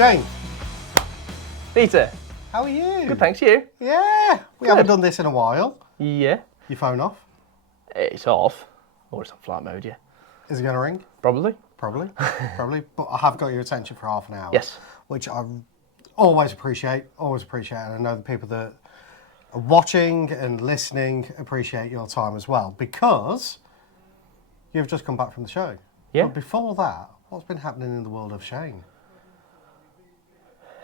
Shane. Peter. How are you? Good, thanks. You? Yeah. We haven't done this in a while. Yeah. Your phone off? It's off. Or it's on flight mode, yeah. Is it going to ring? Probably. Probably. But I have got your attention for half an hour. Yes. Which I always appreciate. And I know the people that are watching and listening appreciate your time as well. Because you've just come back from the show. Yeah. But before that, what's been happening in the world of Shane?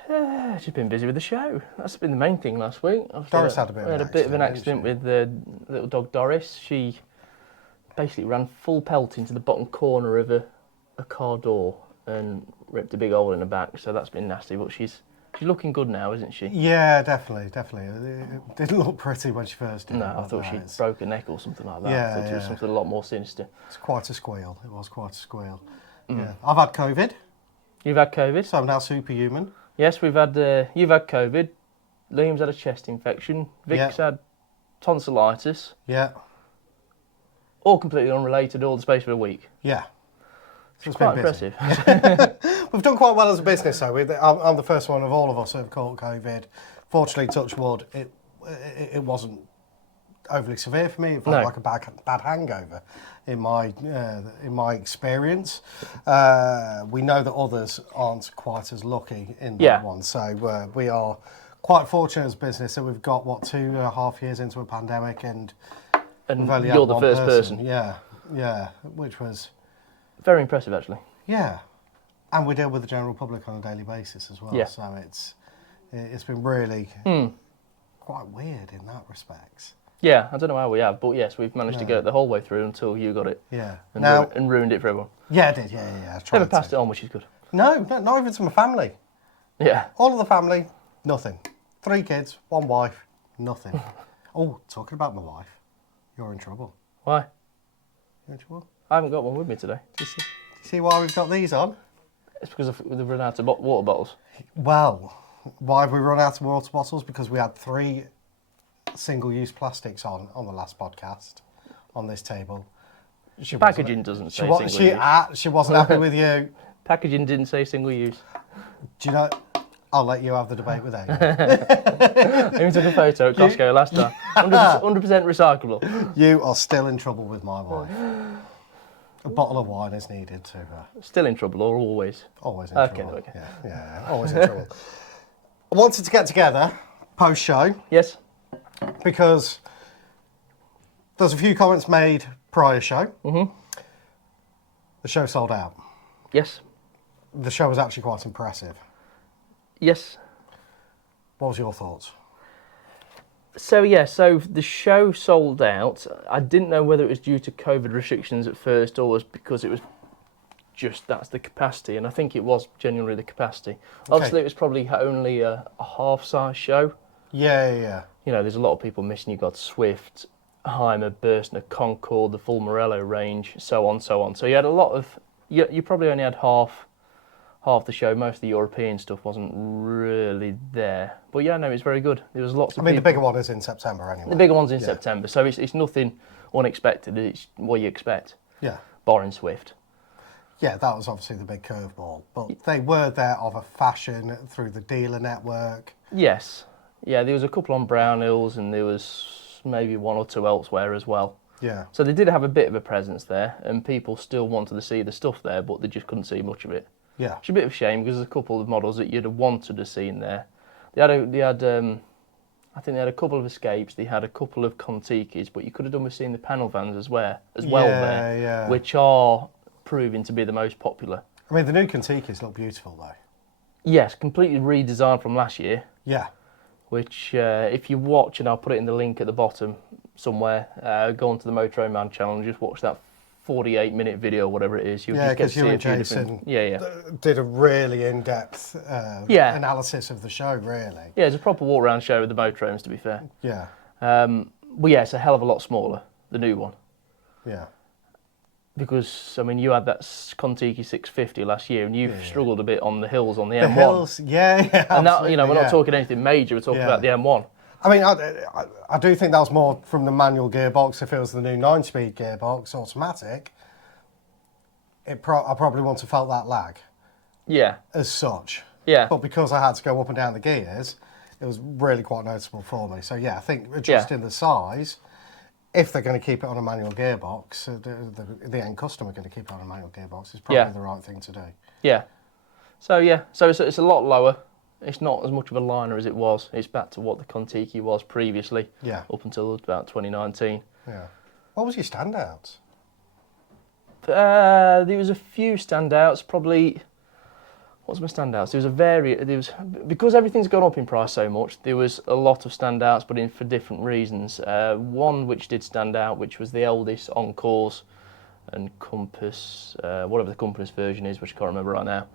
Just been busy with the show. That's been the main thing last week. Doris had a bit of an accident with the little dog Doris. She basically ran full pelt into the bottom corner of a car door and ripped a big hole in her back. So that's been nasty. But she's looking good now, isn't she? Yeah, definitely. It didn't look pretty when she first did it. No, I thought she broke a neck or something like that. Yeah, I thought it was something a lot more sinister. It's quite a squeal. It was quite a squeal. Mm. Yeah. I've had COVID. You've had COVID? So I'm now superhuman. Yes, you've had COVID. Liam's had a chest infection. Vic's had tonsillitis. Yeah. All completely unrelated, all the space of a week. Yeah. So it's quite impressive. We've done quite well as a business, though. I'm the first one of all of us who have caught COVID. Fortunately, touch wood, it wasn't overly severe for me. It felt like a bad hangover in my experience. We know that others aren't quite as lucky in that one. So we are quite fortunate as a business that we've got, 2.5 years into a pandemic and you're the first person. Yeah, which was... Very impressive, actually. Yeah. And we deal with the general public on a daily basis as well. Yeah. So it's been really quite weird in that respect. Yeah, I don't know how we have, but yes, we've managed to get it the whole way through until you got it. Yeah. And ruined it for everyone. Yeah, I did. Yeah. Never passed it on, which is good. No, not even to my family. Yeah. All of the family, nothing. 3 kids, 1 wife, nothing. Oh, talking about my wife, you're in trouble. Why? You're in trouble? I haven't got one with me today. Do you see why we've got these on? It's because they've run out of water bottles. Well, why have we run out of water bottles? Because we had 3 single-use plastics on the last podcast on this table. Packaging doesn't say single use. She wasn't happy with you. Packaging didn't say single use. Do you know? I'll let you have the debate with Amy. I even took a photo at Costco last time. 100% recyclable. You are still in trouble with my wife. A bottle of wine is needed to... Still in trouble, or always? Always in trouble. Okay. Yeah, always in trouble. I wanted to get together post-show. Yes. Because there's a few comments made prior show. Mm-hmm. The show sold out. Yes. The show was actually quite impressive. Yes. What was your thoughts? So the show sold out. I didn't know whether it was due to COVID restrictions at first or was because it was just that's the capacity, and I think it was genuinely the capacity. Okay. Obviously, it was probably only a half-size show. Yeah. You know, there's a lot of people missing. You got Swift, Heimer, Burstner, Concorde, the full Morello range, so on. So you had a lot of. You probably only had half the show. Most of the European stuff wasn't really there. But yeah, no, it's very good. There was lots of people. The bigger one is in September anyway. The bigger one's in September, so it's nothing unexpected. It's what you expect. Yeah. Barring Swift. Yeah, that was obviously the big curveball. But they were there of a fashion through the dealer network. Yes. Yeah, there was a couple on Brown Hills and there was maybe 1 or 2 elsewhere as well. Yeah. So they did have a bit of a presence there and people still wanted to see the stuff there, but they just couldn't see much of it. Yeah. It's a bit of a shame because there's a couple of models that you'd have wanted to see in there. I think they had a couple of Escapes, they had a couple of Contiquis, but you could have done with seeing the panel vans as well there, which are proving to be the most popular. I mean, the new Contiquis look beautiful though. Yes, completely redesigned from last year. Yeah. Which, if you watch, and I'll put it in the link at the bottom somewhere, go onto the Motorhome Man channel and just watch that 48-minute video, whatever it is. You'll just get to see a few different... did a really in-depth analysis of the show, really. Yeah, it's a proper walk-around show with the Motorhomes, to be fair. Yeah. But yeah, it's a hell of a lot smaller, the new one. Yeah. Because, I mean, you had that Contiqui 650 last year, and you've struggled a bit on the hills on the M1. The hills, yeah. And that, we're not talking anything major, we're talking about the M1. I mean, I do think that was more from the manual gearbox. If it was the new 9-speed gearbox, automatic, I probably wouldn't have felt that lag. Yeah. As such. Yeah. But because I had to go up and down the gears, it was really quite noticeable for me. So yeah, I think adjusting the size, if they're going to keep it on a manual gearbox, the end customer going to keep it on a manual gearbox is probably the right thing to do. Yeah. So yeah, so it's a lot lower. It's not as much of a liner as it was. It's back to what the Contiki was previously. Yeah. Up until about 2019. Yeah. What was your standouts? There was a few standouts. Probably. What's my standouts? Because everything's gone up in price so much. There was a lot of standouts, but for different reasons. One which did stand out, which was the oldest Encores and Compass, whatever the Compass version is, which I can't remember right now.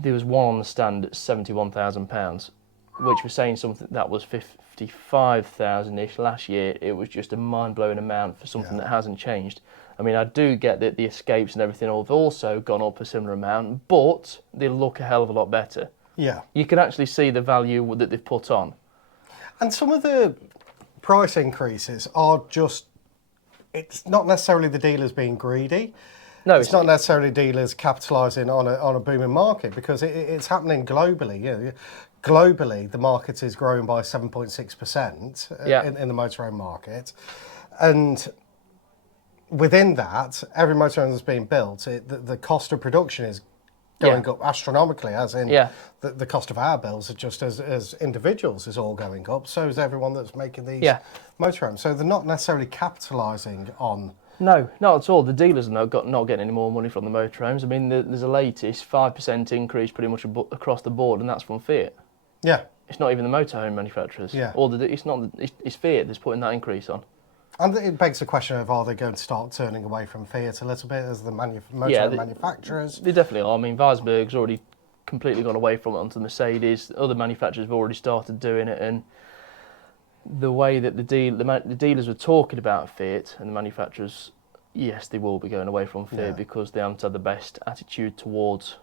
There was one on the stand at £71,000, which was saying something that was 55,000-ish last year. It was just a mind-blowing amount for something that hasn't changed. I mean, I do get that the escapes and everything have also gone up a similar amount, but they look a hell of a lot better. Yeah. You can actually see the value that they've put on. And some of the price increases are just, it's not necessarily the dealers being greedy. No, it's not necessarily dealers capitalising on a booming market, because it's happening globally. You know, globally, the market is growing by 7.6% in the motorhome market. And within that, every motorhome that's being built, the cost of production is going up astronomically, as in the cost of our bills, just as individuals, is all going up. So is everyone that's making these motorhomes. So they're not necessarily capitalising on... No, not at all. The dealers are not getting any more money from the motorhomes. I mean, there's a latest 5% increase pretty much across the board, and that's from Fiat. Yeah. It's not even the motorhome manufacturers. Yeah. It's Fiat that's putting that increase on. And it begs the question of, are they going to start turning away from Fiat a little bit as the motorhome manufacturers? They definitely are. I mean, Weisberg's already completely gone away from it onto Mercedes. Other manufacturers have already started doing it, and the way that the dealers were talking about Fiat and the manufacturers, yes, they will be going away from Fiat because they haven't had the best attitude towards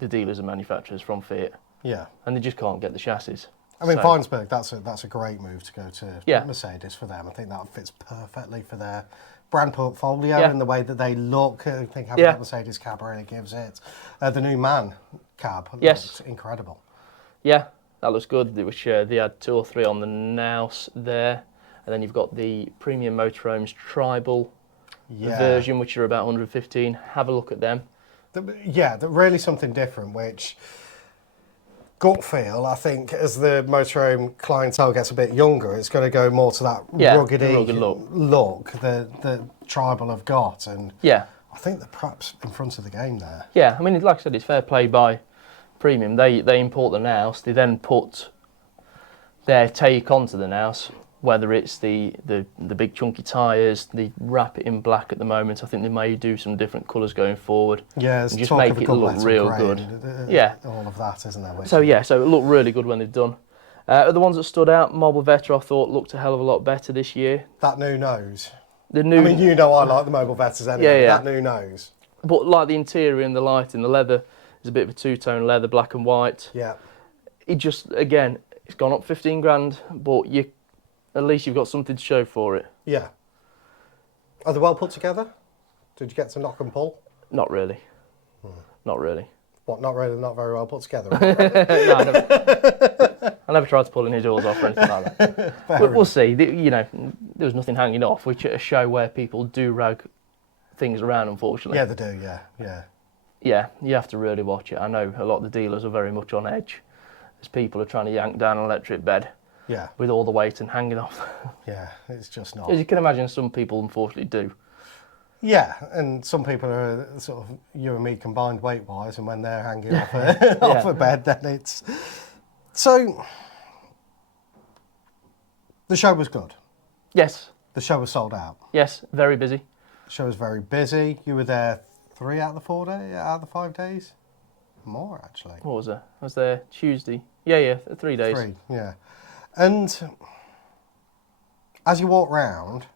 the dealers and manufacturers from Fiat. Yeah. And they just can't get the chassis. I mean, Weinsberg, that's a great move to go to Mercedes for them. I think that fits perfectly for their brand portfolio and the way that they look. I think having that Mercedes cab really gives it. The new MAN cab looks incredible. Yeah, that looks good. They had 2 or 3 on the Naus there. And then you've got the Premium Motorhomes Tribal version, which are about 115. Have a look at them. They're really something different, which... gut feel, I think, as the motorhome clientele gets a bit younger, it's going to go more to that rugged look that Tribal have got. And I think they're perhaps in front of the game there. Yeah, I mean, like I said, it's fair play by Premium. They import the Naus, they then put their take onto the Naus, whether it's the big chunky tyres, they wrap it in black at the moment. I think they may do some different colours going forward. Yeah, and just make it look real good. All of that, isn't there? So it looked really good when they've done. The ones that stood out, Mobile Veta, I thought looked a hell of a lot better this year. That new nose. I mean, you know I like the Mobile Vetas anyway. That new nose. But like the interior and the lighting, the leather is a bit of a two-tone leather, black and white. Yeah. It just, again, it's gone up 15 grand, but at least you've got something to show for it. Yeah. Are they well put together? Did you get to knock and pull? Not really. Not really. What, not really, not very well put together? No, I never tried to pull any doors off or anything like that. We'll see. There was nothing hanging off, which at a show where people do rag things around, unfortunately. Yeah, they do, yeah. Yeah, you have to really watch it. I know a lot of the dealers are very much on edge as people are trying to yank down an electric bed. Yeah. With all the weight and hanging off. Yeah, it's just not. As you can imagine, some people unfortunately do. Yeah, and some people are sort of you and me combined weight-wise, and when they're hanging off a bed, then it's... So, the show was good. Yes. The show was sold out. Yes, very busy. The show was very busy. You were there 3 out of the 5 days? More, actually. What was there? I was there Tuesday. Yeah, 3 days. 3, yeah. And as you walk round,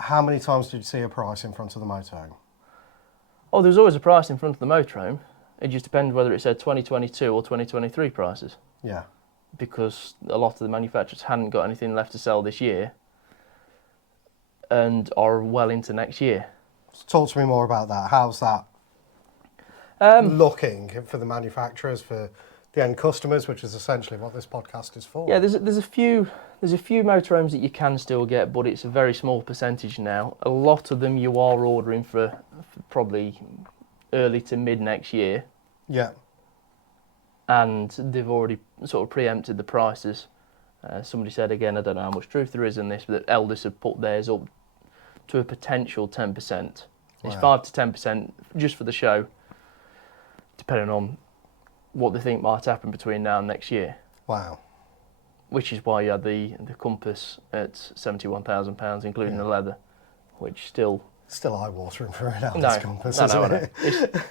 how many times did you see a price in front of the motorhome? Oh, there was always a price in front of the motorhome. It just depended whether it said 2022 or 2023 prices. Yeah. Because a lot of the manufacturers hadn't got anything left to sell this year and are well into next year. Talk to me more about that. How's that? looking for the manufacturers, for the end customers, which is essentially what this podcast is for. Yeah, there's a few motorhomes that you can still get, but it's a very small percentage now. A lot of them you are ordering for probably early to mid next year. Yeah. And they've already sort of preempted the prices. Somebody said again, I don't know how much truth there is in this, but that Eldis have put theirs up to a potential 10%. It's 5 to 10% just for the show, depending on what they think might happen between now and next year. Wow. Which is why you had the Compass at £71,000, including the leather, which still eye-watering for an Eldis Compass, isn't it?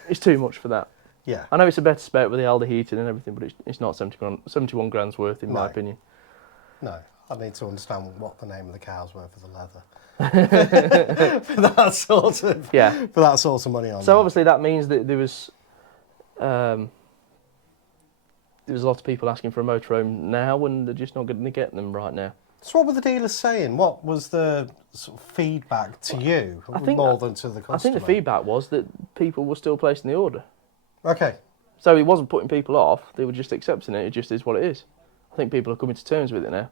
It's too much for that. Yeah. I know it's a better spec with the Alder heating and everything, but it's not 71 grand's worth in my opinion. No, I need to understand what the name of the cows were for the leather. for that sort of money on. So obviously that means that there was a lot of people asking for a motorhome now, and they're just not going to get them right now. So what were the dealers saying? What was the sort of feedback to you, more than to the customer? I think the feedback was that people were still placing the order. Okay. So it wasn't putting people off, they were just accepting it, it just is what it is. I think people are coming to terms with it now.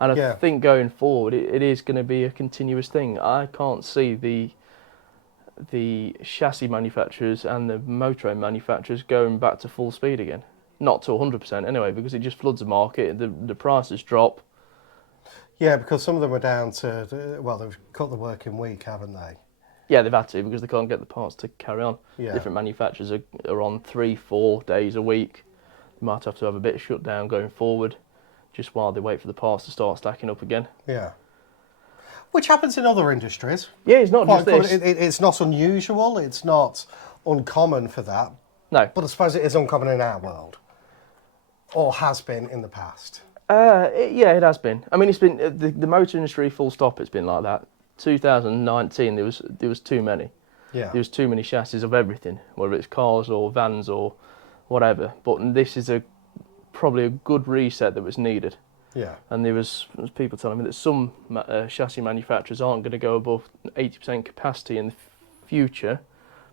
And I think going forward, it is going to be a continuous thing. I can't see the chassis manufacturers and the motorhome manufacturers going back to full speed again. Not to 100% anyway, because it just floods the market, the prices drop. Yeah, because some of them are down to, they've cut the working week, haven't they? Yeah, they've had to, because they can't get the parts to carry on. Yeah. Different manufacturers are on 3-4 days a week. They might have to have a bit of shutdown going forward, just while they wait for the parts to start stacking up again. Yeah. Which happens in other industries. Yeah, it's not just this. It's not unusual, it's not uncommon for that. No. But I suppose it is uncommon in our world. Or has been in the past. It has been. I mean, it's been the motor industry full stop. It's been like that. 2019, there was too many. Yeah. There was too many chassis of everything, whether it's cars or vans or whatever. But this is probably a good reset that was needed. Yeah. And there was people telling me that some chassis manufacturers aren't going to go above 80% capacity in the future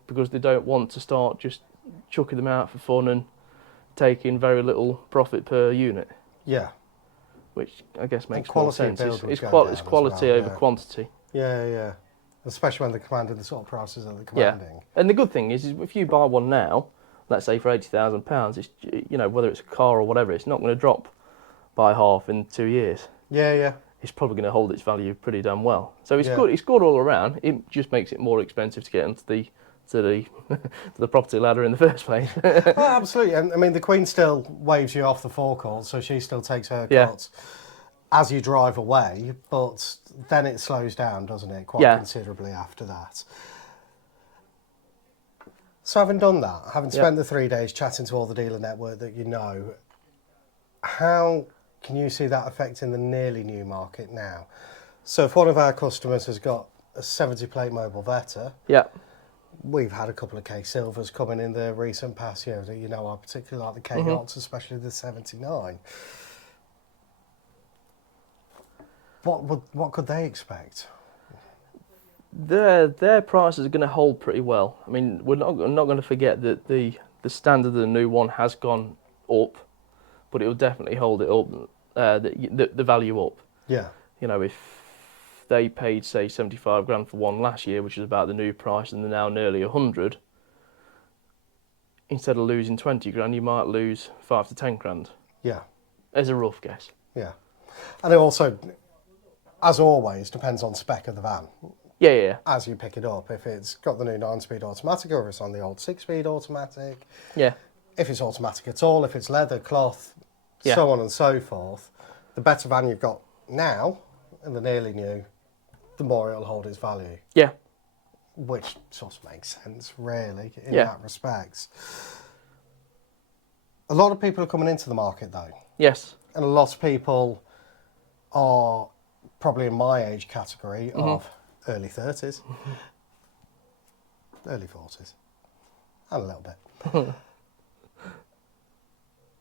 because they don't want to start just chucking them out for fun and taking very little profit per unit. Yeah. Which I guess makes more more sense. It's quality over quantity. Yeah, yeah. Especially when they're commanding the sort of prices that they're commanding. Yeah. And the good thing is if you buy one now, let's say for £80,000, it's, whether it's a car or whatever, it's not going to drop by half in 2 years. Yeah, yeah. It's probably going to hold its value pretty damn well. So it's good. It's good all around. It just makes it more expensive to get into the to the property ladder in the first place. Oh, absolutely. And I mean, the Queen still waves you off the forecourt, so she still takes her cut as you drive away, but then it slows down, doesn't it, quite considerably after that. So having done that, having spent the 3 days chatting to all the dealer network that you know, how can you see that affecting the nearly new market now? So if one of our customers has got a 70 plate Mobile Vetta, we've had a couple of K Silvers coming in the recent past year that I particularly like the K Knots, especially the 79. What could they expect? Their prices are going to hold pretty well. I mean, we're not going to forget that the standard of the new one has gone up, but it will definitely hold it up, the value up. Yeah. If they paid, say, 75 grand for one last year, which is about the new price, and they're now nearly 100, instead of losing 20 grand, you might lose 5 to 10 grand. Yeah. As a rough guess. Yeah. And it also, as always, depends on spec of the van. Yeah. As you pick it up, if it's got the new 9-speed automatic or if it's on the old 6-speed automatic. Yeah. If it's automatic at all, if it's leather, cloth, so on and so forth. The better van you've got now, and the nearly new, the more it'll hold its value. Yeah. Which sort of makes sense, really, in that respect. A lot of people are coming into the market, though. Yes. And a lot of people are probably in my age category of early 30s, early 40s, and a little bit.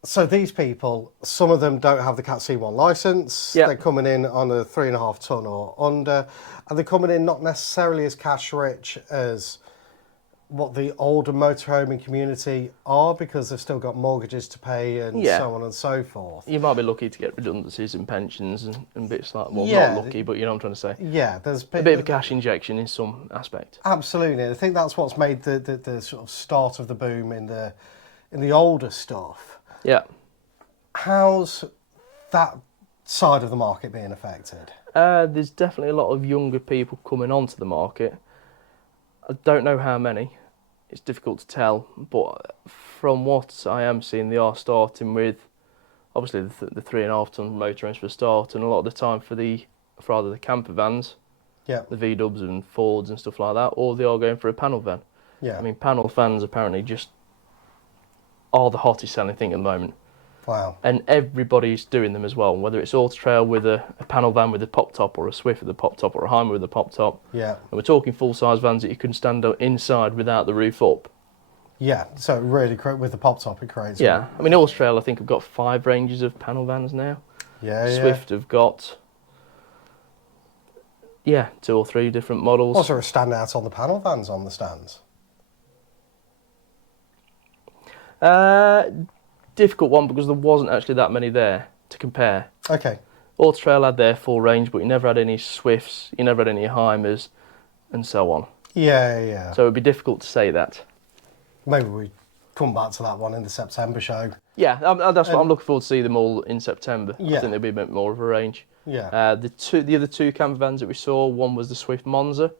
So these people, some of them don't have the Cat C1 licence. They're coming in on a 3.5 tonne or under, and they're coming in not necessarily as cash rich as what the older motorhoming community are, because they've still got mortgages to pay and so on and so forth. You might be lucky to get redundancies and pensions and bits like, well, Yeah. not lucky, but you know what I'm trying to say. Yeah, there's A bit of a cash injection in some aspect. Absolutely. I think that's what's made the sort of start of the boom in the older stuff. Yeah. How's that side of the market being affected? There's definitely a lot of younger people coming onto the market. I don't know how many. It's difficult to tell, but from what I am seeing, they are starting with obviously the 3.5 ton motorhomes for a start, and a lot of the time for either the camper vans, Yeah. the V-dubs and Fords and stuff like that, or they are going for a panel van. Yeah. I mean, panel vans apparently just are the hottest selling thing at the moment. Wow. And everybody's doing them as well, whether it's Auto Trail with a panel van with a pop top, or a Swift with a pop top, or a Heimer with a pop top. Yeah. And we're talking full-size vans that you can stand inside without the roof up. Yeah. So really, with the pop top, it creates. Yeah. I mean, Auto Trail, I think, have got 5 ranges of panel vans now. Yeah. Swift have got 2 or 3 different models. Also, a standout on the panel vans on the stands. Difficult one because there wasn't actually that many there to compare. Okay. Auto Trail had their full range, but you never had any Swifts, you never had any Heimers, and so on. Yeah. So it'd be difficult to say that. Maybe we come back to that one in the September show. Yeah, that's what I'm looking forward to see them all in September. Yeah. I think there'll be a bit more of a range. Yeah. The other 2 camper vans that we saw, one was the Swift Monza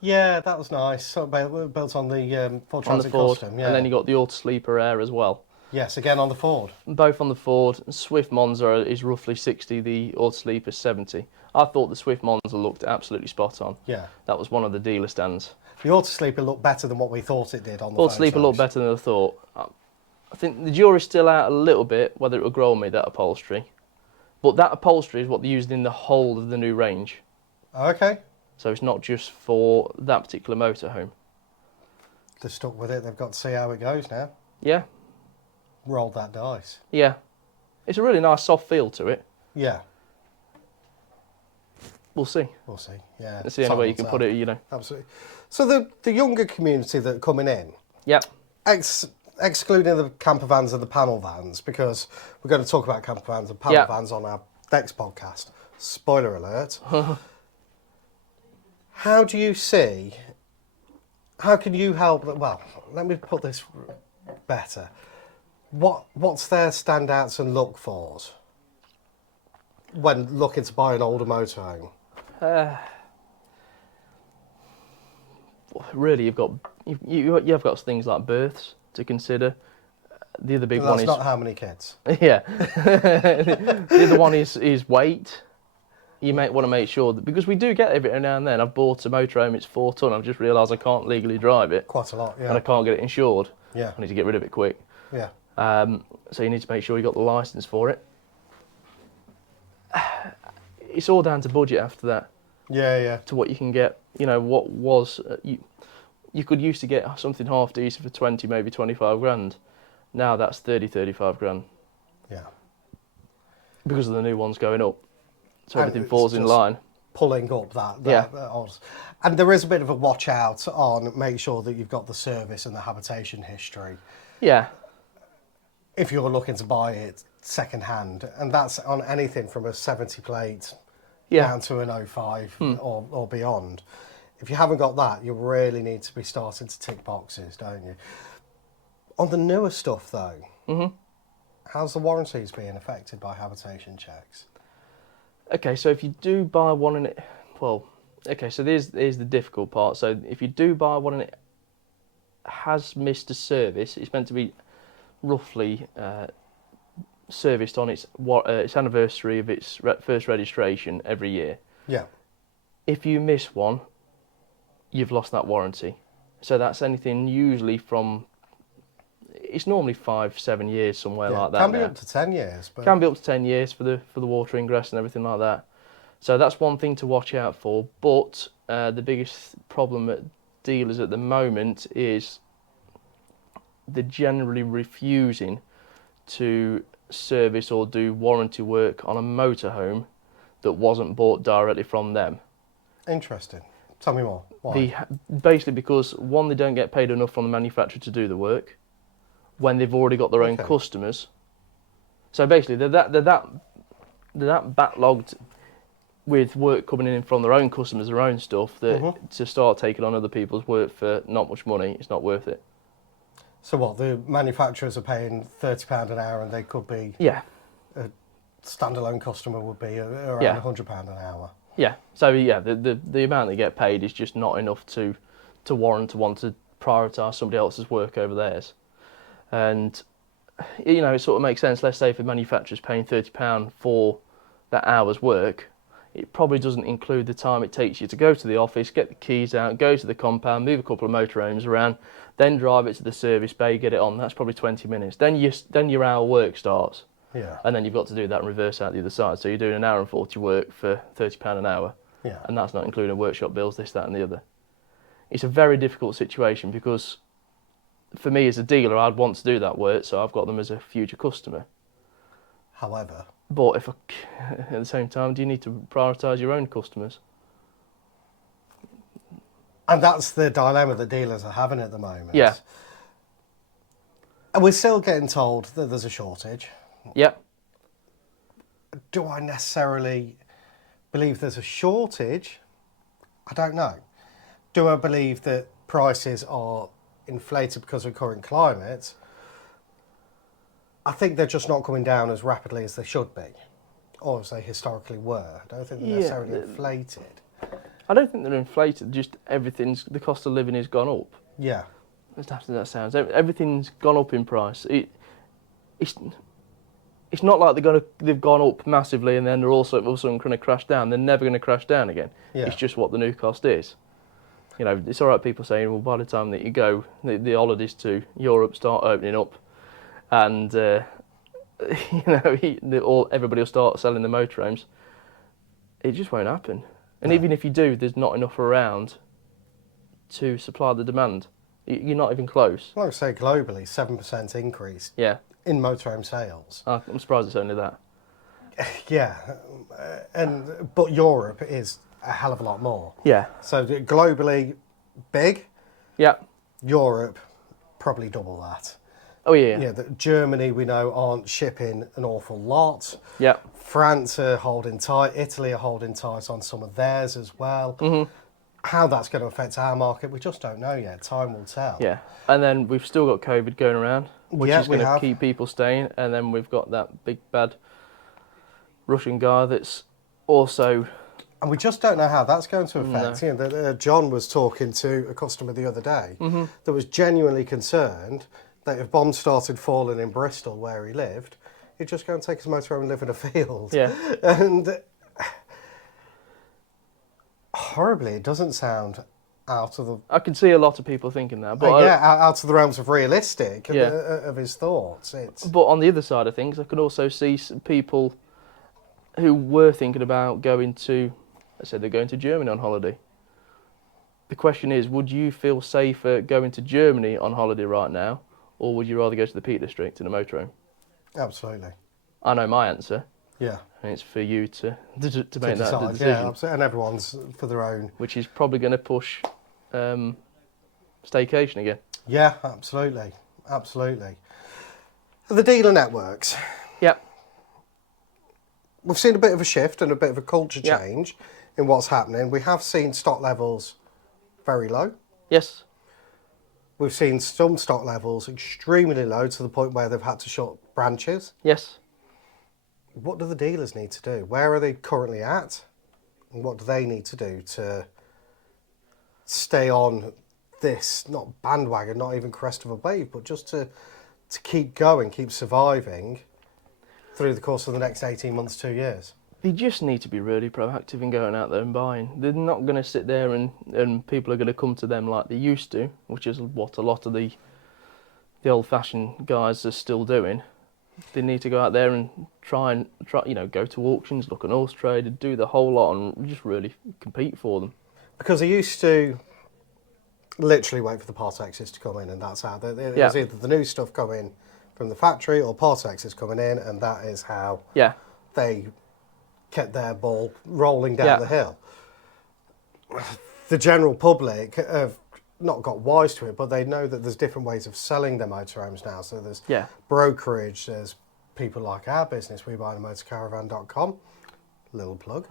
Yeah, that was nice. So built on the Ford on the Transit Ford, Custom. Yeah. and then you got the Auto Sleeper Air as well. Yes, again on the Ford. Both on the Ford. Swift Monza is roughly 60, the Auto Sleeper 70. I thought the Swift Monza looked absolutely spot on. Yeah. That was one of the dealer stands. The Auto Sleeper looked better than what we thought it did on the Auto Sleeper looked better than I thought. I think the jury's still out a little bit whether it will grow on me, that upholstery. But that upholstery is what they used in the whole of the new range. Okay. So it's not just for that particular motorhome. They're stuck with it. They've got to see how it goes now. Yeah, Rolled that dice. yeah. It's a really nice soft feel to it. Yeah. We'll see. We'll see. Yeah. That's the only way you can put it, you know. Absolutely. So the younger community that are coming in, Yep. excluding the camper vans and the panel vans, because we're going to talk about camper vans and panel vans on our next podcast. Spoiler alert. How do you see, how can you help, well, let me put this better. What's their standouts and look fors when looking to buy an older motorhome? Really, you have got things like berths to consider. The other big one That's is not how many kids. yeah. The other one is weight. You might want to make sure that, because we do get every now and then. I've bought a motorhome, it's 4 ton. I've just realised I can't legally drive it. Quite a lot, yeah. And I can't get it insured. Yeah. I need to get rid of it quick. Yeah. So you need to make sure you got the licence for it. It's all down to budget after that. Yeah. To what you can get. You know, what was you could used to get something half decent for 20, maybe 25 grand. Now that's 30, 35 grand. Yeah. Because of the new ones going up. So And everything it's falls in just line. Pulling up that Yeah. odds. And there is a bit of a watch out on make sure that you've got the service and the habitation history Yeah. if you're looking to buy it second hand, and that's on anything from a 70 plate down to an 05 or beyond. If you haven't got that, you really need to be starting to tick boxes, don't you? On the newer stuff though, how's the warranties being affected by habitation checks? Okay, so if you do buy one and so there's the difficult part. So if you do buy one and it has missed a service, it's meant to be roughly serviced on its anniversary of its first registration every year. Yeah. If you miss one, you've lost that warranty. So that's anything usually from, it's normally 5-7 years, somewhere like that. Can be now. up to 10 years. But Can be up to 10 years for the water ingress and everything like that. So that's one thing to watch out for. But the biggest problem at dealers at the moment is they're generally refusing to service or do warranty work on a motorhome that wasn't bought directly from them. Interesting. Tell me more. Why? Basically because, one, they don't get paid enough from the manufacturer to do the work when they've already got their own customers. So basically, they're that backlogged with work coming in from their own customers, their own stuff, that to start taking on other people's work for not much money, it's not worth it. So what, the manufacturers are paying £30 an hour and they could be... Yeah. A standalone customer would be around £100 an hour. Yeah. So yeah, the amount they get paid is just not enough to warrant to want to prioritise somebody else's work over theirs. And, you know, it sort of makes sense. Let's say if a manufacturer's paying £30 for that hour's work, it probably doesn't include the time it takes you to go to the office, get the keys out, go to the compound, move a couple of motorhomes around, then drive it to the service bay, get it on. That's probably 20 minutes. Then your hour work starts. Yeah. And then you've got to do that and reverse out the other side. So you're doing an hour and 40 work for £30 an hour. Yeah. And that's not including workshop bills, this, that and the other. It's a very difficult situation because for me as a dealer, I'd want to do that work, so I've got them as a future customer. However... But at the same time, do you need to prioritise your own customers? And that's the dilemma that dealers are having at the moment. Yeah. And we're still getting told that there's a shortage. Yep. Do I necessarily believe there's a shortage? I don't know. Do I believe that prices are inflated because of current climate? I think they're just not coming down as rapidly as they should be, or as they historically were. I don't think they're necessarily inflated. I don't think they're inflated, just the cost of living has gone up. Yeah. As daft as that sounds, everything's gone up in price. It's not like they've gone up massively and then they're also all of a sudden going to crash down. They're never going to crash down again. Yeah. It's just what the new cost is. You know, it's all right people saying, well, by the time that you go, the holidays to Europe start opening up, and you know, everybody will start selling the motorhomes. It just won't happen. And even if you do, there's not enough around to supply the demand. You're not even close. Like I say, globally, 7% increase in motorhome sales. I'm surprised it's only that. Yeah, but Europe is a hell of a lot more. Yeah. So globally, big. Yeah. Europe, probably double that. Oh yeah. Yeah, Germany we know aren't shipping an awful lot. Yeah. France are holding tight. Italy are holding tight on some of theirs as well. Mm-hmm. How that's going to affect our market, we just don't know yet. Time will tell. Yeah, and then we've still got COVID going around, which is going to keep people staying. And then we've got that big bad Russian guy that's also... And we just don't know how that's going to affect. No. You know, John was talking to a customer the other day that was genuinely concerned that if bombs started falling in Bristol where he lived, he'd just go and take his motorhome and live in a field. Yeah. And horribly, it doesn't sound out of the... I can see a lot of people thinking that. But out of the realms of realistic of his thoughts. But on the other side of things, I can also see some people who were thinking about going to... I said they're going to Germany on holiday. The question is, would you feel safer going to Germany on holiday right now, or would you rather go to the Peak District in a motorhome? Absolutely. I know my answer. Yeah. And it's for you to make decide. that decision. Yeah, absolutely. And everyone's for their own. Which is probably going to push staycation again. Yeah, absolutely. Absolutely. The dealer networks. Yep. We've seen a bit of a shift and a bit of a culture change in what's happening. We have seen stock levels very low. Yes. We've seen some stock levels extremely low to the point where they've had to shut branches. Yes. What do the dealers need to do? Where are they currently at? And what do they need to do to stay on this, not bandwagon, not even crest of a wave, but just to keep going, keep surviving through the course of the next 18 months, 2 years? They just need to be really proactive in going out there and buying. They're not going to sit there and people are going to come to them like they used to, which is what a lot of the old-fashioned guys are still doing. They need to go out there and try, you know, go to auctions, look at horse trade, do the whole lot and just really compete for them. Because they used to literally wait for the part X's to come in, and that's how it was either the new stuff coming from the factory or part X's coming in, and that is how they kept their ball rolling down the hill. the general public have not got wise to it, but they know that there's different ways of selling their motorhomes now. So there's brokerage, there's people like our business, WeBuyTheMotorCaravan.com, little plug.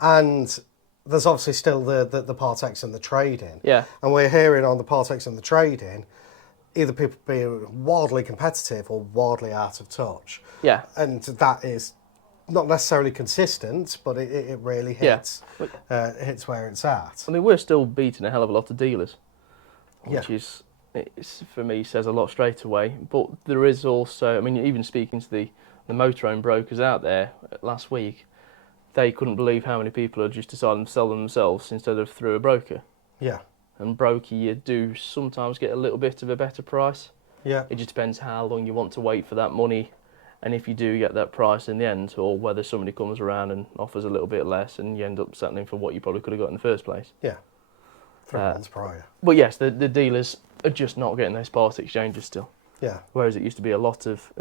And there's obviously still the Part X and the trade-in. Yeah. And we're hearing on the Part X and the trade-in, either people being wildly competitive or wildly out of touch. Yeah. And that is not necessarily consistent, but it really hits hits where it's at. I mean, we're still beating a hell of a lot of dealers, which is, for me, says a lot straight away. But there is also, I mean, even speaking to the motorhome brokers out there last week, they couldn't believe how many people are just deciding to sell them themselves instead of through a broker. Yeah. And broker, you do sometimes get a little bit of a better price. Yeah. It just depends how long you want to wait for that money, and if you do get that price in the end, or whether somebody comes around and offers a little bit less and you end up settling for what you probably could have got in the first place. Yeah. 3 months prior. But yes, the dealers are just not getting those part exchanges still. Yeah. Whereas it used to be a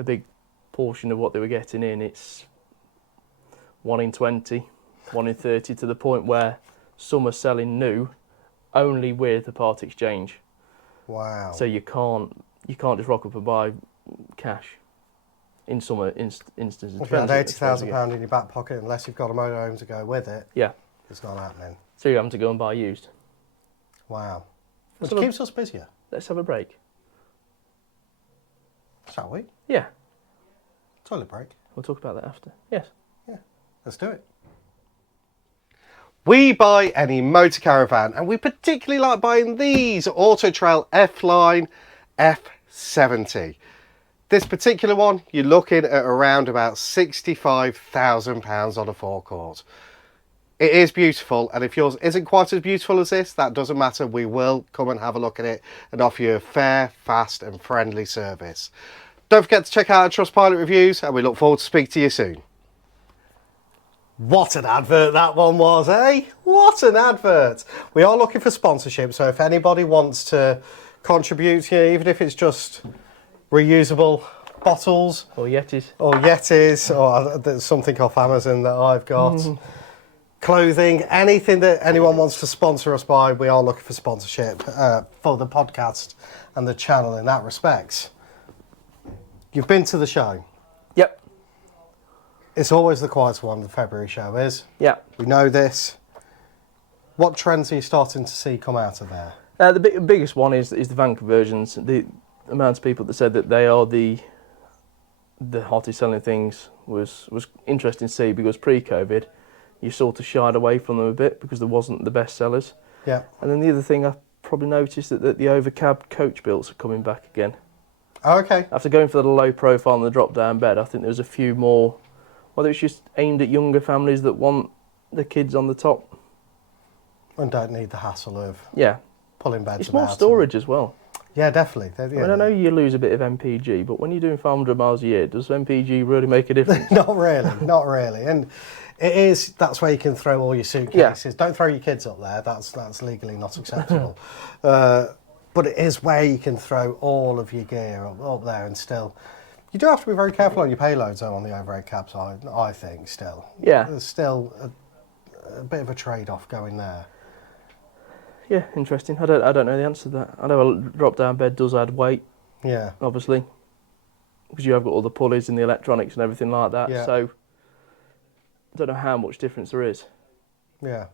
big portion of what they were getting in, it's 1 in 20, 1 in 30, to the point where some are selling new only with a part exchange. Wow. So you can't just rock up and buy cash in some instances. If you had £80,000 in your back pocket, unless you've got a motorhome to go with it, it's not happening. So you're having to go and buy used. Wow. Which keeps us busier. Let's have a break. Shall we? Yeah. Toilet break. We'll talk about that after. Yes. Yeah. Let's do it. We buy any motor caravan, and we particularly like buying these Auto Trail F-Line F70. This particular one, you're looking at around about £65,000 on a forecourt. It is beautiful, and if yours isn't quite as beautiful as this, that doesn't matter. We will come and have a look at it and offer you a fair, fast and friendly service. Don't forget to check out our Trustpilot reviews, and we look forward to speaking to you soon. What an advert that one was, eh? What an advert. We are looking for sponsorship, so if anybody wants to contribute here, even if it's just reusable bottles. Or Yetis. Or Yetis, or there's something off Amazon that I've got. Clothing, anything that anyone wants to sponsor us by, we are looking for sponsorship for the podcast and the channel in that respect. You've been to the show. Yep. It's always the quietest one, the February show is. Yeah. We know this. What trends are you starting to see come out of there? The biggest one is the van conversions. The amount of people that said that they are the hottest selling things was interesting to see, because pre-COVID, you sort of shied away from them a bit because there wasn't the best sellers. Yeah. And then the other thing I probably noticed that the overcab coach builds are coming back again. Oh, okay. After going for the low profile and the drop down bed, I think there was a few more, whether it's just aimed at younger families that want the kids on the top. And don't need the hassle of pulling beds. It's more storage as well. Yeah, definitely. I mean, I know you lose a bit of MPG, but when you're doing 500 miles a year, does MPG really make a difference? Not really, not really. And that's where you can throw all your suitcases. Yeah. Don't throw your kids up there, that's legally not acceptable. But it is where you can throw all of your gear up there, and still, you do have to be very careful on your payloads though on the overhead cab side, I think, still. Yeah. There's still a bit of a trade-off going there. Yeah, interesting. I don't know the answer to that. I know a drop-down bed does add weight. Yeah. Obviously, because you have got all the pulleys and the electronics and everything like that. Yeah. So I don't know how much difference there is. Yeah.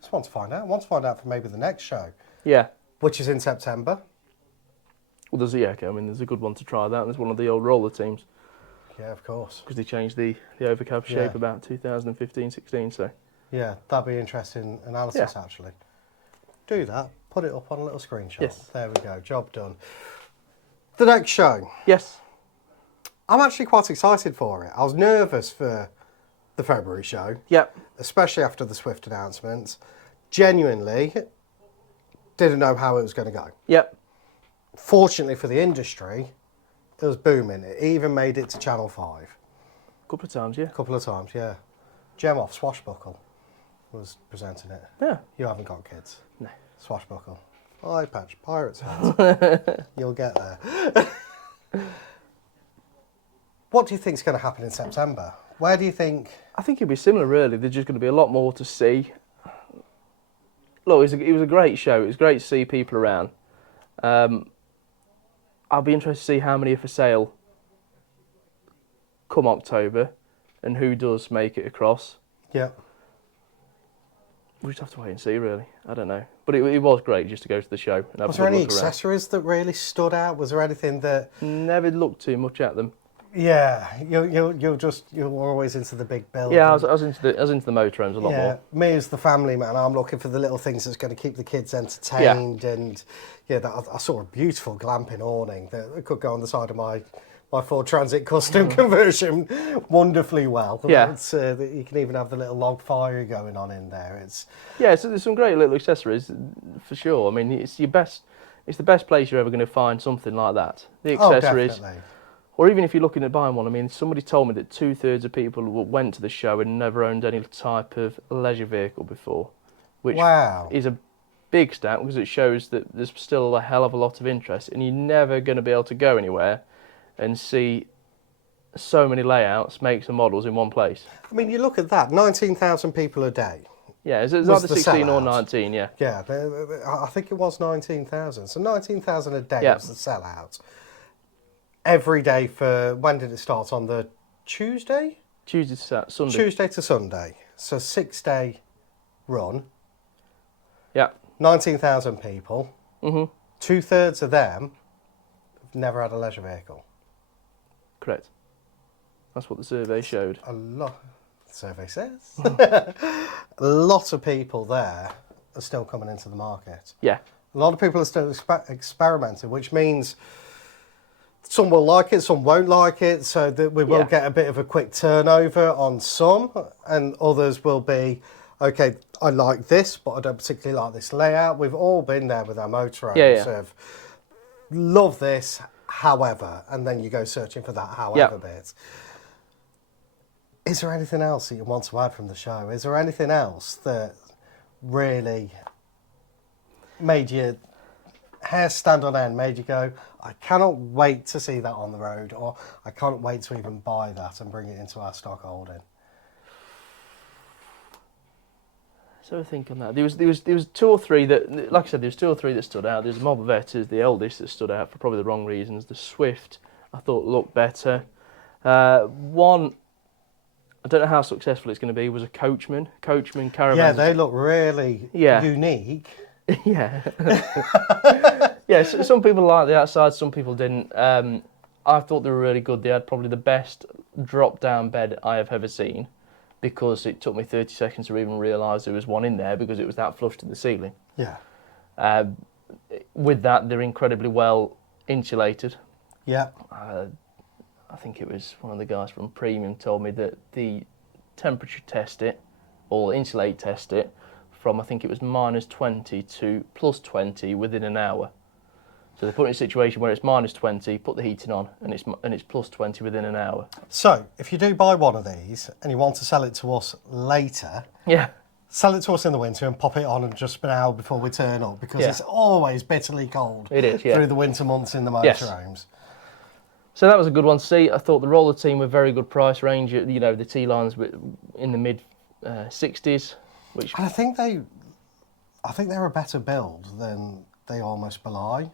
Just want to find out. I want to find out for maybe the next show. Yeah. Which is in September. Well, there's a good one to try that. There's one of the old roller teams. Yeah, of course. Because they changed the overcab shape about 2015-16. So. Yeah, that'd be interesting analysis actually. Do that. Put it up on a little screenshot. Yes. There we go. Job done. The next show. Yes. I'm actually quite excited for it. I was nervous for the February show. Yep. Especially after the Swift announcement. Genuinely didn't know how it was going to go. Yep. Fortunately for the industry, it was booming. It even made it to Channel 5. A couple of times, yeah. A couple of times, yeah. Gem off Swashbuckle was presenting it. Yeah. You haven't got kids. No. Swashbuckle. Eye patch, pirate's hat. You'll get there. What do you think's going to happen in September? Where do you think? I think it'll be similar, really. There's just going to be a lot more to see. look, it was a great show. It was great to see people around. I'll be interested to see how many are for sale come October, and who does make it across. Yeah. We just have to wait and see, really. I don't know. But it was great just to go to the show. And have Was a there good any look around. accessories that really stood out? Was there anything that... Never looked too much at them. Yeah, you're always into the big build. Yeah, I was into the motorhomes a lot Yeah, more. me as the family man, I'm looking for the little things that's going to keep the kids entertained. And I saw a beautiful glamping awning that could go on the side of my Ford Transit Custom conversion wonderfully well. Yeah. You can even have the little log fire going on in there. Yeah, so there's some great little accessories for sure. I mean, it's the best place you're ever going to find something like that. The accessories. Oh, definitely. Or even if you're looking at buying one, I mean, somebody told me that 2/3 of people went to the show and never owned any type of leisure vehicle before, which is a big stat because it shows that there's still a hell of a lot of interest, and you're never going to be able to go anywhere and see so many layouts, makes and models in one place. I mean, you look at that, 19,000 people a day. Yeah, it's either 16 or 19, yeah. Yeah, I think it was 19,000. So 19,000 a day was the sellout. Every day for, when did it start? On the Tuesday? Tuesday to Sunday. Tuesday to Sunday. So 6-day run. Yeah. 19,000 people. Mm-hmm. 2/3 of them have never had a leisure vehicle. Correct. That's what the survey showed. A lot. The survey says. A lot of people there are still coming into the market. Yeah. A lot of people are still experimenting, which means some will like it, some won't like it, so that we will get a bit of a quick turnover on some, and others will be, okay, I like this, but I don't particularly like this layout. We've all been there with our motorhomes of, love this, however, and then you go searching for that however bit. Is there anything else that you want to add from the show? Is there anything else that really made your hair stand on end, made you go, I cannot wait to see that on the road, or I can't wait to even buy that and bring it into our stock holding? So I think on that, there was 2 or 3 that, like I said, there was 2 or 3 that stood out. There's the Malpass, the eldest, that stood out for probably the wrong reasons. The Swift, I thought looked better. One, I don't know how successful it's going to be, was a Coachman Caravan. Yeah, they look really unique. Yeah. Yeah, so some people liked the outside, some people didn't. I thought they were really good. They had probably the best drop-down bed I have ever seen, because it took me 30 seconds to even realise there was one in there because it was that flush to the ceiling. Yeah. With that, they're incredibly well insulated. Yeah. I think it was one of the guys from Premium told me that the temperature test it, or insulate test it, from I think it was -20 to +20 within an hour. So they put it in a situation where it's -20, put the heating on, and it's +20 within an hour. So if you do buy one of these and you want to sell it to us later, sell it to us in the winter and pop it on and just an hour before we turn up, because it's always bitterly cold. It is, through the winter months in the motorhomes. So that was a good one to see. I thought the roller team were very good price range. You know, the T-lines were in the mid 60s, which and I think they're a better build than they almost belie.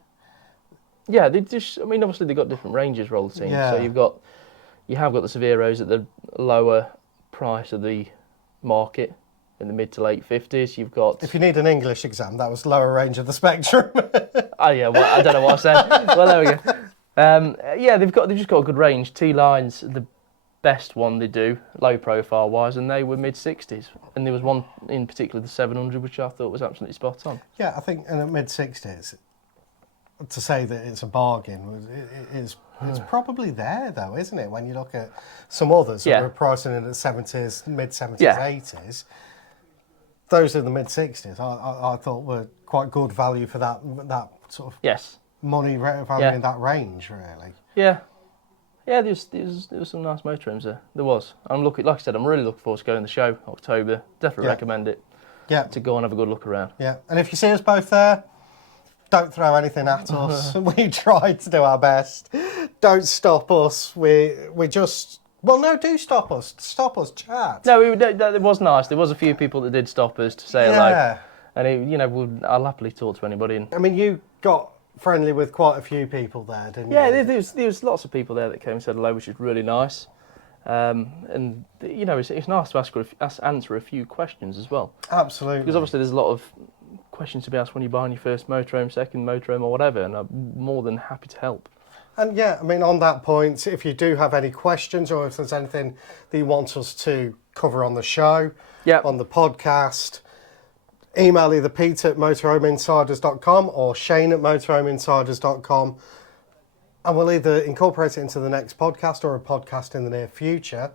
Yeah, they just. I mean, obviously they've got different ranges, roller teams. Yeah. So you have got the Severos at the lower price of the market, in the mid to late 50s. You've got. If you need an English exam, that was lower range of the spectrum. Oh yeah, well, I don't know what I said. Well, there we go. Yeah, they've just got a good range. T-lines, the best one they do, low profile wise, and they were mid 60s. And there was one in particular, the 700, which I thought was absolutely spot on. Yeah, I think in the mid 60s, to say that it's a bargain it's probably there though, isn't it? When you look at some others that were pricing in the 70s, mid 70s, 80s, those in the mid 60s, I thought were quite good value for that sort of money value in that range, really. Yeah, there was some nice motorhomes there. There was. I'm looking, like I said, I'm really looking forward to going to the show October. Definitely recommend it. Yeah. To go and have a good look around. Yeah, and if you see us both there, don't throw anything at us. We tried to do our best. Don't stop us. We just. Well, no, do stop us. Stop us, chat. No, it was nice. There was a few people that did stop us to say hello. And I'll happily talk to anybody. And I mean, you got friendly with quite a few people there, didn't you? yeah, there was lots of people there that came and said hello, which is really nice. And it's nice to answer a few questions as well. Absolutely. Because obviously there's a lot of questions to be asked when you're buying your first motorhome, second motorhome or whatever, and I'm more than happy to help. And yeah, I mean, on that point, if you do have any questions or if there's anything that you want us to cover on the show, on the podcast, email either Pete at motorhomeinsiders.com or Shane at motorhomeinsiders.com, and we'll either incorporate it into the next podcast or a podcast in the near future,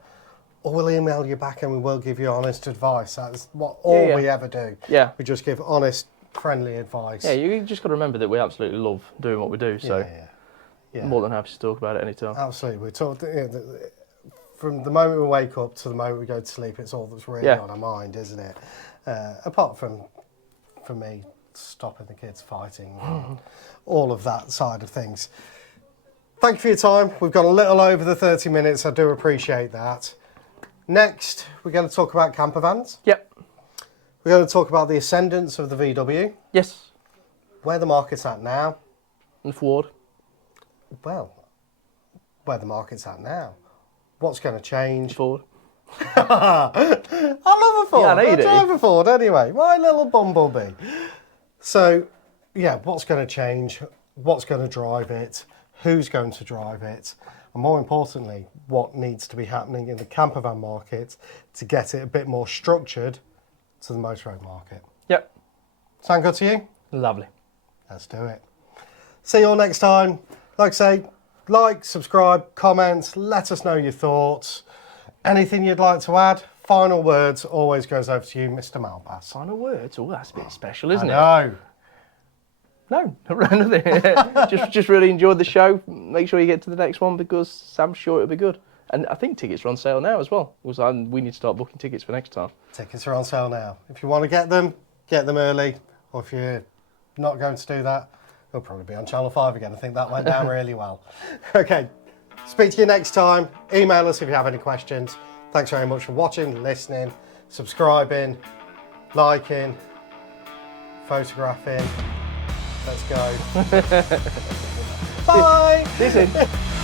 or we'll email you back and we will give you honest advice. That's what we ever do. Yeah. We just give honest, friendly advice. Yeah, you just got to remember that we absolutely love doing what we do, so more than happy to talk about it anytime. Absolutely. We talk, from the moment we wake up to the moment we go to sleep, it's all that's really on our mind, isn't it? Apart from, for me, stopping the kids fighting, and all of that side of things. Thank you for your time. We've gone a little over the 30 minutes. I do appreciate that. Next, we're going to talk about camper vans. Yep. We're going to talk about the ascendance of the VW. Yes. Where the market's at now. And Ford. Well, where the market's at now. What's going to change? Ford. I love a Ford. Yeah, I know you do. drive a Ford anyway. My little bumblebee. So, yeah, what's going to change? What's going to drive it? Who's going to drive it? And more importantly, what needs to be happening in the camper van market to get it a bit more structured to the motorhome market. Yep. Sound good to you? Lovely. Let's do it. See you all next time. Like I say, like, subscribe, comment, let us know your thoughts. Anything you'd like to add? Final words always goes over to you, Mr. Malpass. Final words? Oh, that's a bit special, isn't it? No. No, nothing. just really enjoyed the show. Make sure you get to the next one because I'm sure it'll be good. And I think tickets are on sale now as well. Because we need to start booking tickets for next time. Tickets are on sale now. If you want to get them early. Or if you're not going to do that, they'll probably be on Channel 5 again. I think that went down really well. Okay, speak to you next time. Email us if you have any questions. Thanks very much for watching, listening, subscribing, liking, photographing. Let's go. Bye. See you soon.